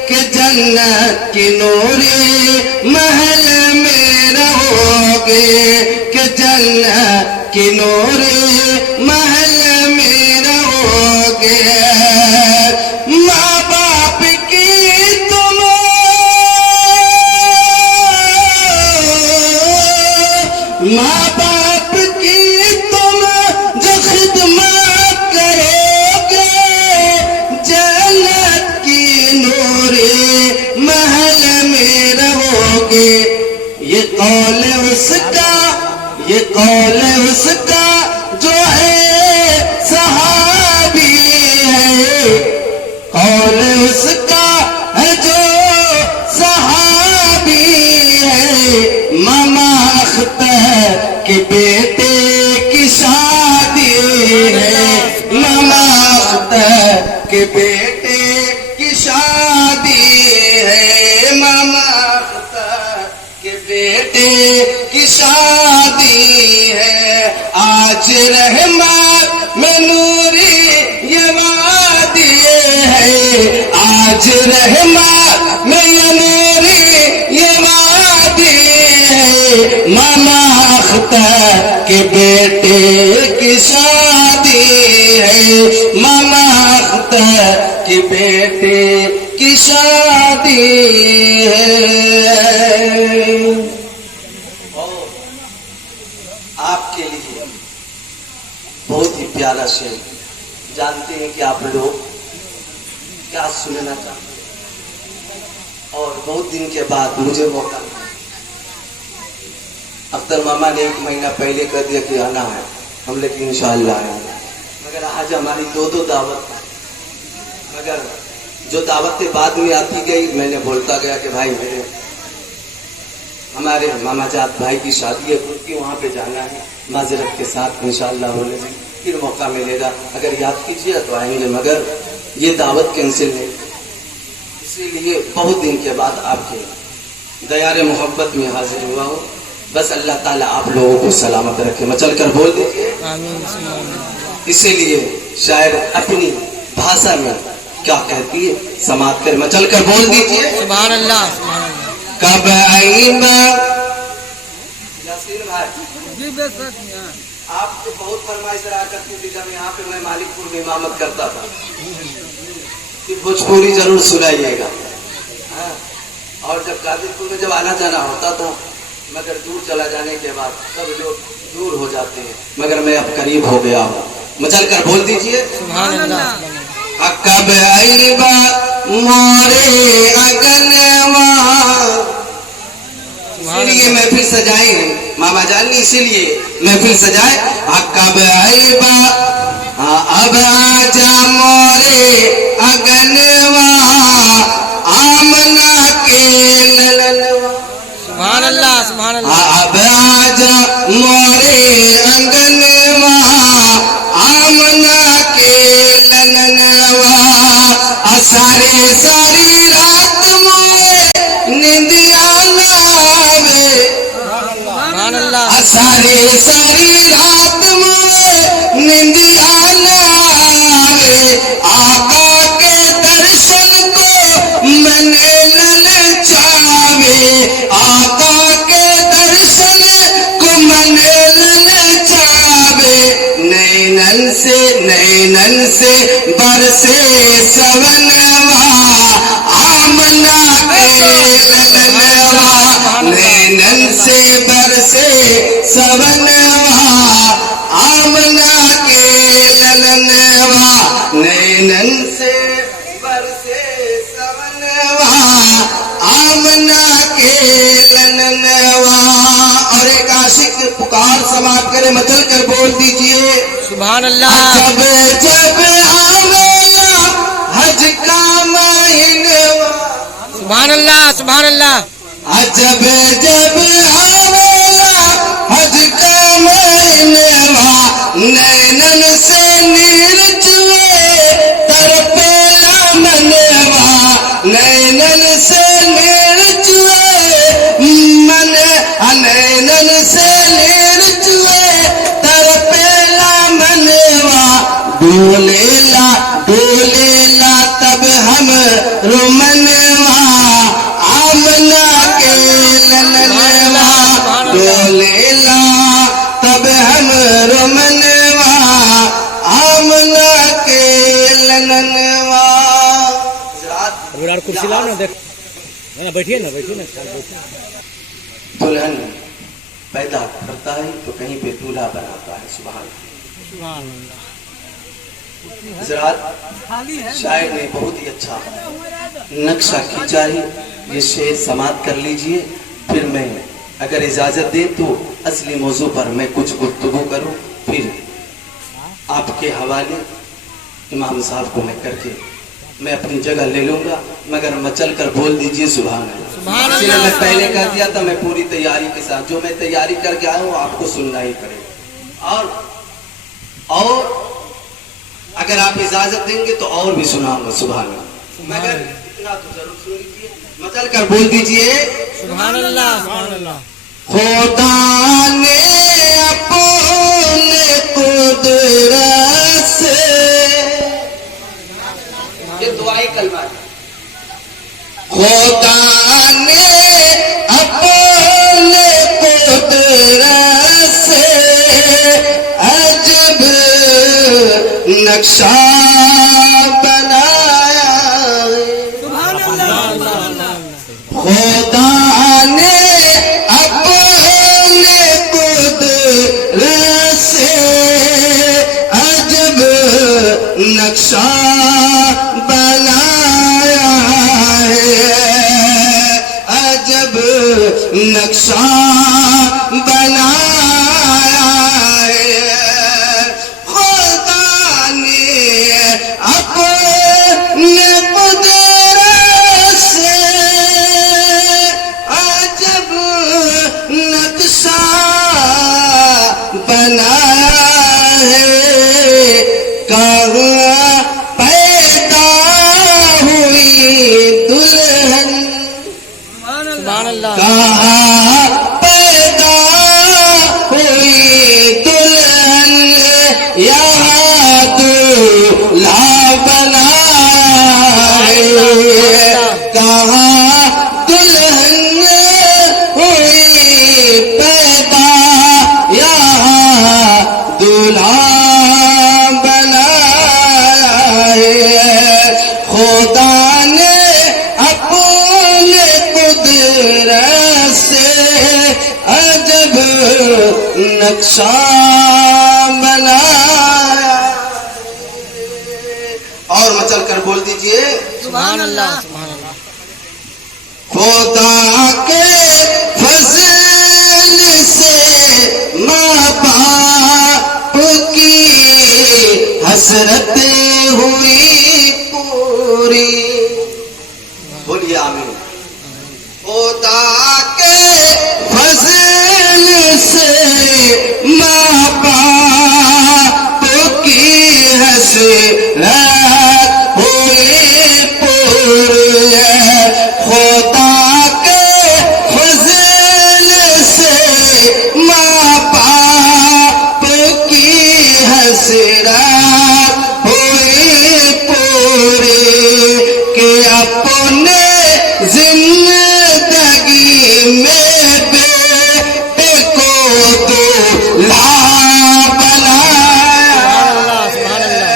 کہ جنت کی نوری محل میں رہو گے کہ جنت کی نوری محل میں رہو گے ماں باپ کی تم ماں باپ کی تم جو خدمت کرو گے جنت کی نوری کے یہ قول اس کا جو ہے صحابی ہے، قول اس کا ہے جو صحابی ہے، ماما اختر کے بیٹے کی شادی ہے، ماما اختر کے بیٹے کی شادی ہے، ماما اختر کے بیٹے کی شادی ہے، آج رحمت میں نوری یہ وادی ہے، آج رحمت میں یہ نوری یہ وادی ہے، ماما اختر کے بیٹے کی شادی ہے، ماما اختر کے بیٹے کی شادی ہے۔ آپ کے لیے بہت ہی پیارا شعر، جانتے ہیں کہ آپ لوگ کیا سننا چاہتے ہیں، اور بہت دن کے بعد مجھے موقع ملا۔ اختر ماما نے 1 مہینہ پہلے کر دیا کہ آنا ہے، ہم لیکن انشاءاللہ آئیں گے، مگر آج ہماری 2 دعوت ہے، مگر جو دعوتیں بعد میں آتی گئی میں نے بولتا گیا کہ بھائی میرے ہمارے ماما جات بھائی کی شادی ہے، ان کی وہاں پہ جانا ہے، معذرت کے ساتھ انشاءاللہ ہونے سے پھر موقع ملے گا، اگر یاد کیجیے تو آئیں گے، مگر یہ دعوت کینسل نہیں، اسی لیے بہت دن کے بعد آپ کے دیار محبت میں حاضر ہوا ہوں۔ بس اللہ تعالیٰ آپ لوگوں کو سلامت رکھے، مچل کر بول دیجیے آمین۔ اسی لیے شاعر اپنی بھاشا میں کیا کہتی ہے سماعت کر، مچل کر بول دیجیے سبحان اللہ سبحان اللہ۔ کب آئیبا یاسین بھائی جی بے شک آپ کو بہت فرمائش رہا کرتی تھی جب یہاں پہ میں مالک پور میں امامت کرتا تھا کہ بھوجپوری ضرور سنائیے گا، اور جب قادر پور میں جب آنا جانا ہوتا تھا، مگر دور چلا جانے کے بعد سب لوگ دور ہو جاتے ہیں، مگر میں اب قریب ہو گیا ہوں، مچل کر بول دیجیے سبحان اللہ۔ کب آئیبا مورے اگنوا، اسی لیے محفل سجائی ہے ماما جان نے، اسی لیے محفل سجائے، کب آئیبا اب آجا مورے اگنوا، آمنا کے للنوا، سبحان اللہ سبحان اللہ۔ اب آجا مورے انگنوا، آمنا کے للنوا، ساری ساری رات میں نیندیا ناوے، سبحان اللہ۔ ساری ساری رات میں نیندیا ناوے، آقا کے درشن کو من للچاوے، آقا کے درشن کو من للچاوے، نینن سے برسے سونوا، آمنا کے للنوا، نینن سے برسے سونوا، آمنا کے للنوا، نینن سے برسے سونوا، آمنا کے للنوا۔ اور ایک عاشق پکار سماعت کرے، مچل کر بول دیجئے سبحان اللہ۔ جب جب آویلا حج کا مہینہ، سبحان اللہ سبحان اللہ۔ جب جب آویلا حج کا مہینہ، نینن سے نیر چوے تڑپیلا منوا، نینن سے نیر چوے من، نینن سے نیر چوے تڑپیلا منوا، ڈولیلا ڈولیلا تب ہم رومنوا، آمنا کے للنوا، ڈولیلا تب ہم رومنوا، آمنا کے للنوا۔ کرسی لاؤ نا، دیکھ بیٹھیے نا دلہن پیدا کرتا ہے تو کہیں پہ دولہا بناتا ہے، سبحان اللہ۔ حضرات شاعر نے بہت ہی اچھا نقشہ کھینچا ہے، یہ شعر سماعت کر لیجئے۔ پھر میں اگر اجازت دیں تو اصلی موضوع پر میں کچھ گفتگو کروں، پھر آپ کے حوالے امام صاحب کو میں کر کے میں اپنی جگہ لے لوں گا، مگر مچل کر بول دیجئے سبحان اللہ۔ اس لیے میں پہلے کہہ دیا تھا میں پوری تیاری کے ساتھ، جو میں تیاری کر کے آیا ہوں آپ کو سننا ہی پڑے گا، اور اگر آپ اجازت دیں گے تو اور بھی سناؤں گا سبحان اللہ، مگر اتنا تو ضرور سن لیجیے، مچل کر بول دیجئے سبحان اللہ سبحان اللہ۔ خدا نے اپنے قدرت سے، یہ دعائی کلمہ ہے، خدا نے اپنے قدرت سے عجب نقشہ بنایا ہے، خدا نے اپنے قدرت سے عجب نقشہ بنایا ہے، عجب نقشہ بنایا ہے، خدا نے اپنے قدرت سے عجب نقشہ بنایا ہے، کہاں پیدا ہوئی دلہن، سبحان اللہ کہاں پیدا ہوئی دلہن، یہاں دولہا بنایا ہے، کہاں دلہن ہوئی پیدا، یہاں دولہا بنایا ہے، خدا نے اپنے قدرت سے عجب نقشہ بنایا، اور مچل کر بول دیجئے سبحان اللہ سبحان اللہ۔ خدا کے فضل سے ماں باپ کی حسرت ہوئی پوری، بولیے آمین۔ خدا کے فضل سے ماں باپ کی حسرت ہوئی پوری، خدا کے فضل سے ماں باپ کی حسرت ہوئی پوری، کہ اپنے زندگی میں بیٹے کو دولہا بنایا ہے،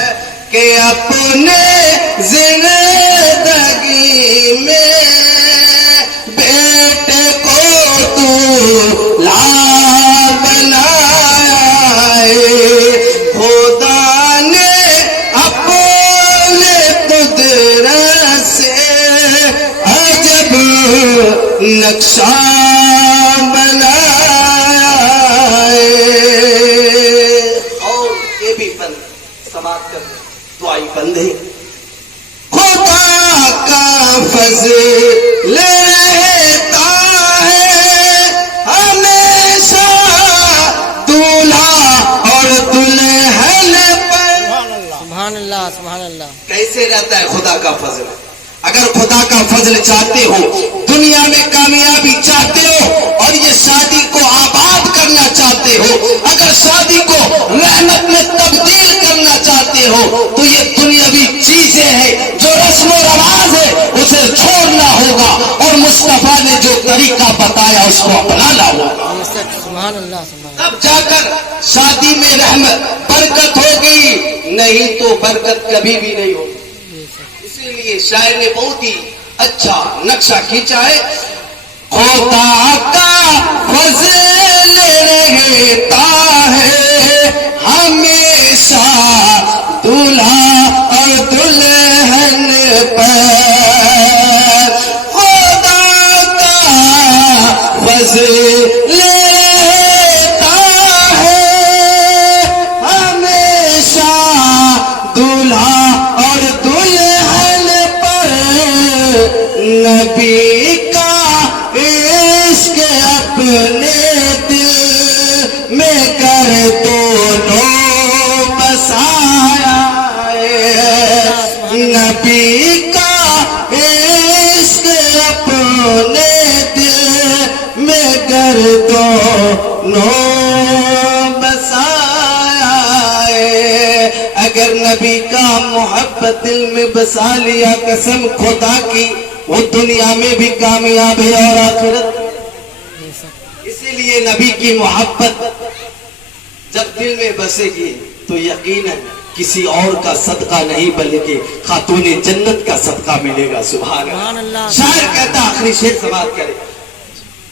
کہ اپنے زندگی میں بیٹے کو دولہا بنایا ہے، خدا نے اپنے قدرت سے عجب نقشہ بنایا ہے، اور یہ بھی بند سماعت کر دعائی بند ہے، خدا کا فضل رہتا ہے ہمیشہ دولہا اور دلہن پر، سبحان اللہ سبحان اللہ۔ کیسے رہتا ہے خدا کا فضل؟ اگر خدا کا فضل چاہتے ہو، دنیا میں کامیابی چاہتے ہو، اور یہ شادی کو آباد کرنا چاہتے ہو، اگر شادی کو رحمت میں تبدیل کرنا چاہتے ہو، تو یہ دنیاوی چیزیں ہیں جو رسم و رواج ہے اسے چھوڑنا ہوگا، اور مصطفیٰ نے جو طریقہ بتایا اس کو اپنانا ہوگا، سبحان اللہ سبحان اللہ۔ تب جا کر شادی میں رحمت برکت ہوگی، نہیں تو برکت کبھی بھی نہیں ہوگی۔ اسی لیے شاعر نے بہت ہی اچھا نقشہ کھینچا ہے، خدا کا فضل رہتا ہے ہمیشہ دولہا اور دلہن پر، خدا کا بس لیتا ہے ہمیشہ دلہا اور دلہن پر نبی کا عشق اپنے دل میں کر دونوں بسایا ہے نبی کا عشق اپنے دل میں کر دونوں بسایا ہے اگر نبی کا محبت دل میں بسا لیا قسم خدا کی وہ دنیا میں بھی کامیاب ہے اور آخرت اسی لیے نبی کی محبت جب دل میں بسے گی تو یقیناً کسی اور کا صدقہ نہیں بلکہ خاتون جنت کا صدقہ ملے گا سبحان اللہ شاعر کہتا آخری شعر سماعت کرے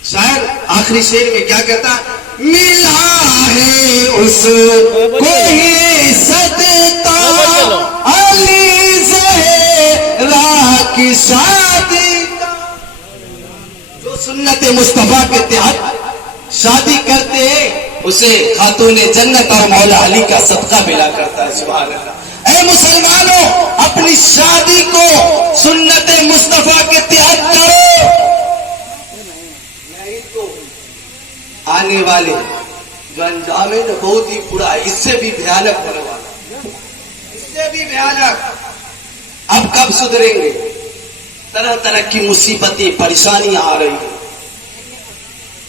شاعر آخری شعر میں کیا کہتا ملا ہے اس کو ہی صدقہ علی زہرا کی شادی کا جو سنت مصطفیٰ کے تحت شادی کرتے ہیں اسے خاتون جنت اور مولا علی کا صدقہ ملا کرتا ہے سبحان اللہ اے مسلمانوں اپنی شادی کو سنت مصطفیٰ کے تحت کرو نہیں تو آنے والے جو انجام ہے بہت ہی برا ہے اس سے بھی بھیانک ہونے والا اس سے بھی بھیانک اب کب سدھریں گے طرح طرح کی مصیبتیں پریشانیاں آ رہی ہیں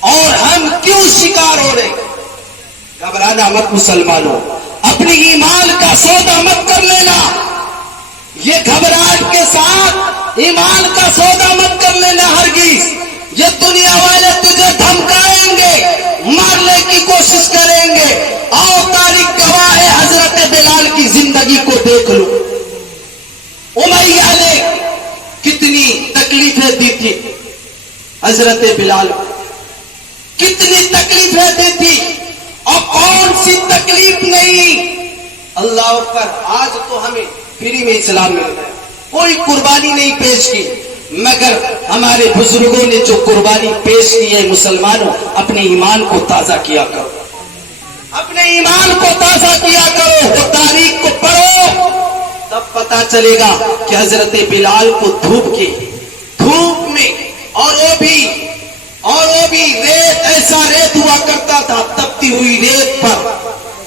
اور ہم کیوں شکار ہو رہے ہیں گھبرانا مت مسلمانوں اپنی ایمان کا سودا مت کر لینا یہ گھبراہٹ کے ساتھ ایمان کا سودا مت کر لینا ہرگز یہ دنیا والے تجھے دھمکائیں گے مارنے کی کوشش کریں گے آؤ تاریخ گواہ ہے حضرت بلال کی زندگی کو دیکھ لو امیہ نے کتنی تکلیفیں دی تھی حضرت بلال کتنی تکلیفیں دی تھی اور کون سی تکلیف نہیں اللہ اکبر آج تو ہمیں فری میں اسلام مل رہا ہے کوئی قربانی نہیں پیش کی مگر ہمارے بزرگوں نے جو قربانی پیش کی ہے مسلمانوں اپنے ایمان کو تازہ کیا کرو اپنے ایمان کو تازہ کیا کرو وہ تاریخ کو پڑھو تب پتا چلے گا کہ حضرت بلال کو دھوپ میں اور وہ بھی ریت ایسا ریت ہوا کرتا تھا تپتی ہوئی ریت پر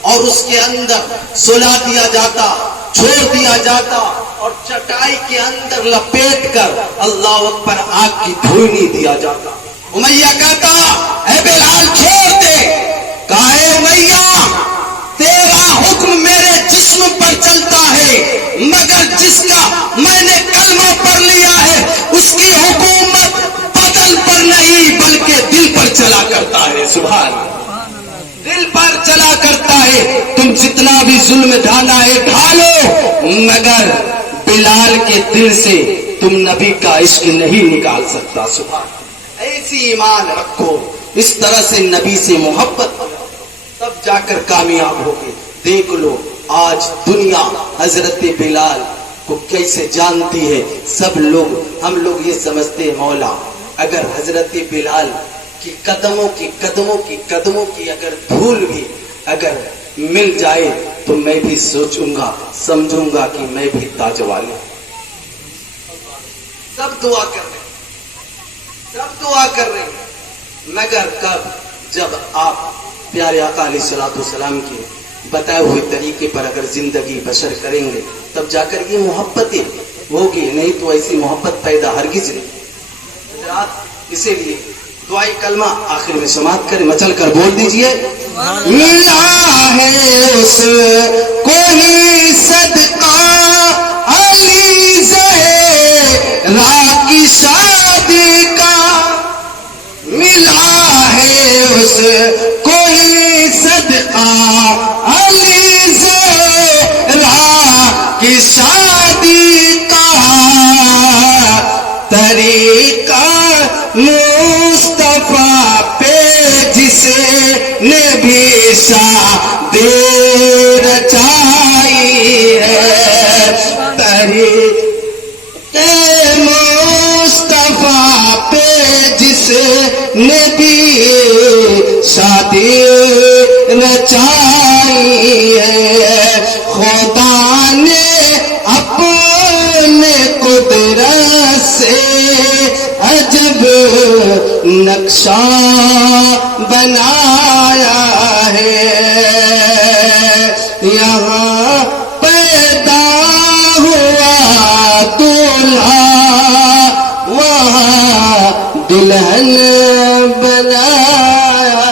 اور اس کے اندر سلا دیا جاتا چھوڑ دیا جاتا اور چٹائی کے اندر لپیٹ کر اللہ اکبر آگ کی دھوئی نہیں دیا جاتا امیہ کہتا اے بلال چھوڑ دے کہا اے امیہ تیرا حکم میرے جسم پر چلتا ہے مگر جس کا میں نے کلمہ پڑھ لیا ہے اس کی حکومت بدن پر نہیں بلکہ دل پر چلا کرتا ہے سبحان دل پر چلا کرتا ہے تم جتنا بھی ظلم ڈھانا ہے ڈھالو مگر بلال کے دل سے تم نبی کا عشق نہیں نکال سکتا سبحان ایسی ایمان رکھو اس طرح سے نبی سے محبت تب جا کر کامیاب ہوگے دیکھ لو آج دنیا حضرت بلال کو کیسے جانتی ہے سب لوگ ہم لوگ یہ سمجھتے ہیں مولا اگر حضرت بلال کی قدموں کی اگر دھول بھی اگر مل جائے تو میں بھی سوچوں گا سمجھوں گا کہ میں بھی تاج والے سب دعا کر رہے ہیں مگر کب جب آپ پیارے آقا علیہ الصلوۃ والسلام کے بتائے ہوئے طریقے پر اگر زندگی بسر کریں گے تب جا کر یہ محبتیں ہوگی نہیں تو ایسی محبت پیدا ہرگز نہیں اسی لیے دعائی کلمہ آخر میں سماعت کریں مچل کر بول دیجئے ملا ہے اس کو ہی صدقہ علی زہرا کی شادی کا ملا ہے اس کو ہی صدقہ علی زہرا کی شادی کا طریقہ مصطفیٰ پہ جس نے بھی شادی رچائی ہے طریقہ مصطفیٰ پہ جس نے بھی شادی رچائی ہے، خدا نے اپنے قدرت سے عجب نقشہ بنایا ہے، یہاں پیدا ہوا دولہا وہاں دلہن بنایا۔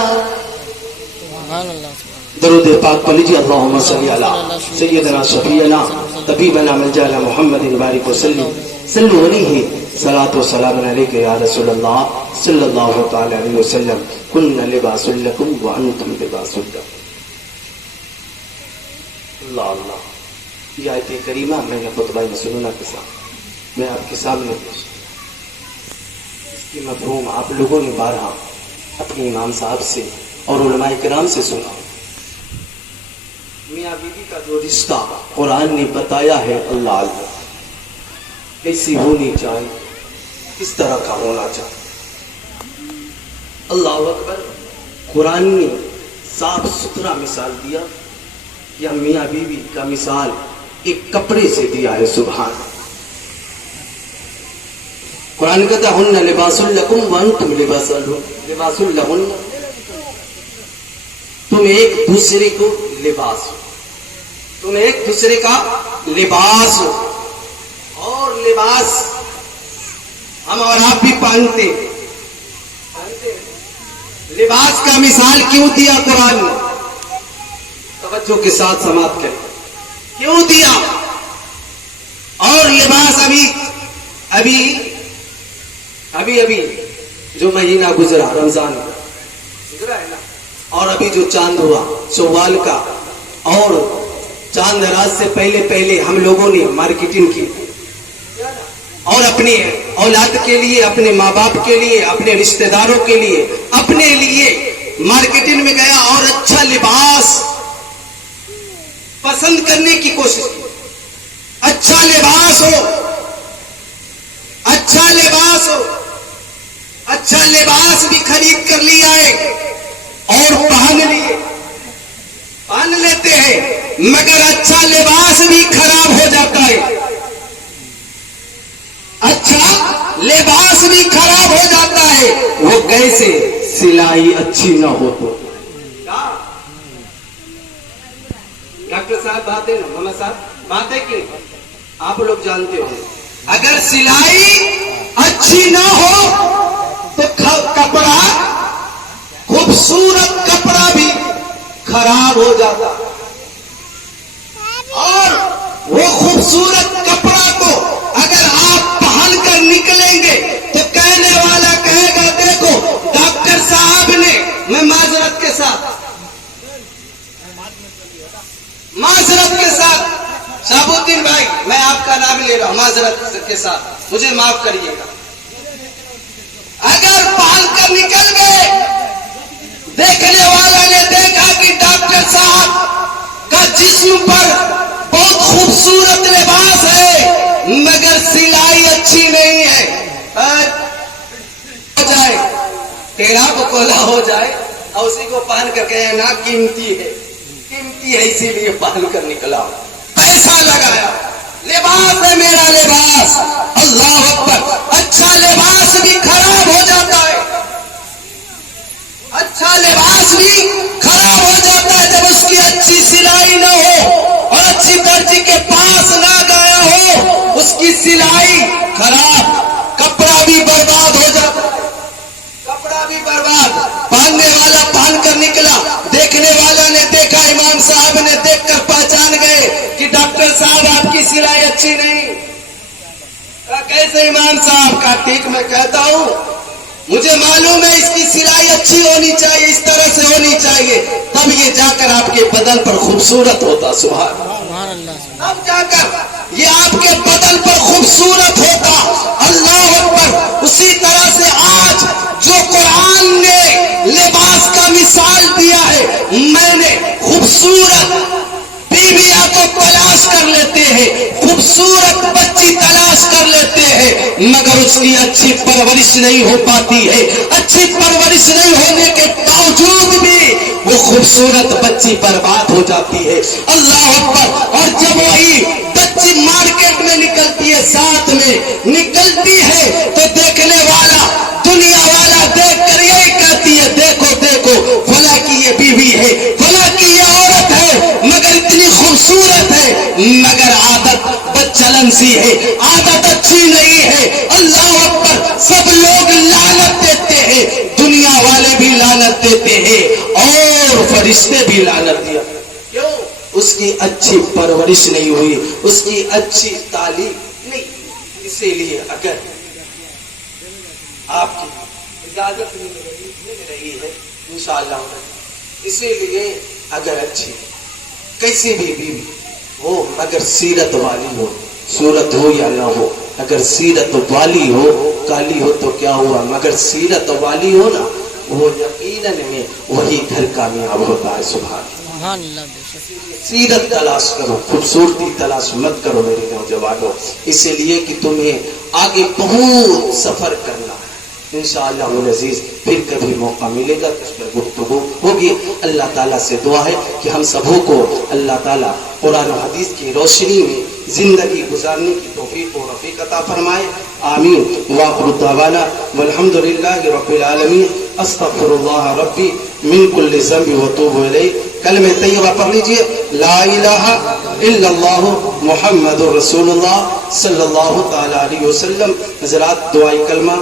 سبحان اللہ سبحان درود پاک پڑھ لیجیے، اللہم صلی علی سیدنا شفیعنا طبیبنا ملجانا محمد بارک وسلم، صلو علیہ صلاۃ و سلام علیک یا رسول اللہ صلی اللہ تعالی علیہ وسلم، کن لباس لکم وانتم لباس لکم۔ اللہ اللہ، یہ آیت کریمہ میں نے خطبہ مسنونہ کے ساتھ میں آپ کے سامنے پیش، اس کی مفہوم آپ لوگوں نے بارہا اپنے امام صاحب سے اور علماء کرام سے سنا۔ میاں بیوی کا جو رشتہ قرآن نے بتایا ہے، اللہ اللہ کیسی ہونی چاہیے، کس طرح کا ہونا چاہیے۔ اللہ اکبر، قرآن نے صاف ستھرا مثال دیا، یا میاں بیوی کا مثال ایک کپڑے سے دیا ہے۔ سبحان، قرآن کہتا ہے ہن لباس لکم وانتم لباس لہن، تم ایک دوسرے کو لباس ہو، تم ایک دوسرے کا لباس ہو، اور لباس ہم اور آپ بھی پہنتے ہیں۔ لباس کا مثال کیوں دیا قرآن نے؟ توجہ کے ساتھ سماعت کریں، کیوں دیا؟ اور لباس ابھی جو مہینہ گزرا رمضان گزرا ہے نا، اور ابھی جو چاند ہوا شوال کا، اور چاند رات سے پہلے ہم لوگوں نے مارکیٹنگ کی، اور اپنی اولاد کے لیے، اپنے ماں باپ کے لیے، اپنے رشتہ داروں کے لیے، اپنے لیے مارکیٹنگ میں گیا اور اچھا لباس پسند کرنے کی کوشش کی۔ اچھا لباس ہو، اچھا لباس ہو، اچھا لباس بھی خرید کر لیا ہے اور پہن لیتے ہیں، مگر اچھا لباس بھی خراب ہو جاتا ہے، اچھا لباس بھی خراب ہو جاتا ہے۔ وہ کیسے؟ سلائی اچھی نہ ہو تو۔ ڈاکٹر صاحب بات ہے نا، محمد صاحب بات ہے کہ آپ لوگ جانتے ہو، اگر سلائی اچھی نہ ہو تو کپڑا، خوبصورت کپڑا بھی خراب ہو جاتا، اور وہ خوبصورت کپڑا کو اگر آپ پہن کر نکلیں گے تو کہنے والا کہے گا دیکھو ڈاکٹر صاحب نے، میں معذرت کے ساتھ شہاب الدین بھائی، میں آپ کا نام لے رہا ہوں، معذرت کے ساتھ مجھے معاف کریے گا، اگر پہن کر نکل گئے، دیکھنے والا نے دیکھا کہ ڈاکٹر صاحب کا جسم پر بہت خوبصورت لباس ہے مگر سلائی اچھی نہیں ہے، ہو جائے ٹیڑھا بکولا ہو جائے اور اسی کو پہن کر کہے نا قیمتی ہے اسی لیے پہن کر نکلا، پیسہ لگایا، لباس ہے میرا لباس، اللہ اکبر، اچھا لباس بھی خراب ہو جاتا ہے، اچھا لباس بھی خراب ہو جاتا ہے جب اس کی اچھی سلائی نہ ہو اور اچھی درجی کے پاس نہ گیا ہو، اس کی سلائی خراب، کپڑا بھی برباد ہو جاتا ہے، کپڑا بھی برباد، پہننے والا پہن کر نکلا، دیکھنے والا نے دیکھا، امام صاحب نے دیکھ کر پہچان گئے کہ ڈاکٹر صاحب آپ کی سلائی اچھی نہیں، کیسے امام صاحب کا؟ ٹھیک میں کہتا ہوں مجھے معلوم ہے اس کی سلائی اچھی ہونی چاہیے، اس طرح سے ہونی چاہیے، تب یہ جا کر آپ کے بدن پر خوبصورت ہوتا، سبحان اللہ، تب جا کر یہ آپ کے بدن پر خوبصورت ہوتا، اللہ اکبر۔ اسی طرح سے آج جو قرآن نے لباس کا مثال دیا ہے، میں نے خوبصورت بیویاں کو تلاش کر لیتے ہیں، خوبصورت بچی تلاش کر لیتے ہیں، مگر اس کی اچھی پرورش نہیں ہو پاتی ہے. اچھی پرورش نہیں ہونے کے باوجود بھی وہ خوبصورت بچی برباد ہو جاتی ہے. اللہ اکبر. اور جب وہی بچی مارکیٹ میں نکلتی ہے، ساتھ میں نکلتی ہے، تو دیکھنے والا، دنیا والا دیکھ کر یہی کہتی ہے دیکھو دیکھو فلاں کی یہ بیوی ہے، فلاں کی یہ عورت ہے، مگر اتنی خوبصورت ہے، مگر عادت بدچلن سی ہے، عادت اچھی نہیں ہے. اللہ اکبر. سب لوگ لعنت دیتے ہیں، دنیا والے بھی لعنت دیتے ہیں اور فرشتے بھی لعنت دیا. کیوں؟ اس کی اچھی پرورش نہیں ہوئی، اس کی اچھی تعلیم نہیں. اسی لیے اگر آپ کی اجازت مل رہی ہے انشاءاللہ، اسی لیے اگر اچھی کیسی بھی بیوی ہو مگر سیرت والی ہو، صورت ہو یا نہ ہو، اگر سیرت والی ہو، کالی ہو تو کیا ہوا، مگر سیرت والی ہو نا، وہ یقیناً میں وہی گھر کامیاب ہوتا ہے. سبحان اللہ. سیرت تلاش کرو، خوبصورتی تلاش مت کرو میرے نوجوانوں، اسی لیے کہ تمہیں آگے بہت سفر کرنا ہے. انشاءاللہ العزیز پھر کبھی موقع ملے گا تو اس پر گفتگو ہوگی. اللہ تعالیٰ سے دعا ہے کہ ہم سبوں کو اللہ تعالیٰ قرآن و حدیث کی روشنی میں زندگی گزارنے کی توفیق و رفیق عطا فرمائے. آمین. وآخر دعوانا والحمد للہ رب العالمین. استغفر اللہ ربی من کل ذنب واتوب الیہ. کلمہ طیبہ پڑھ لیجئے، لا الہ الا اللہ محمد رسول اللہ صلی اللہ تعالی علیہ وسلم. حضرات دعائی کلمہ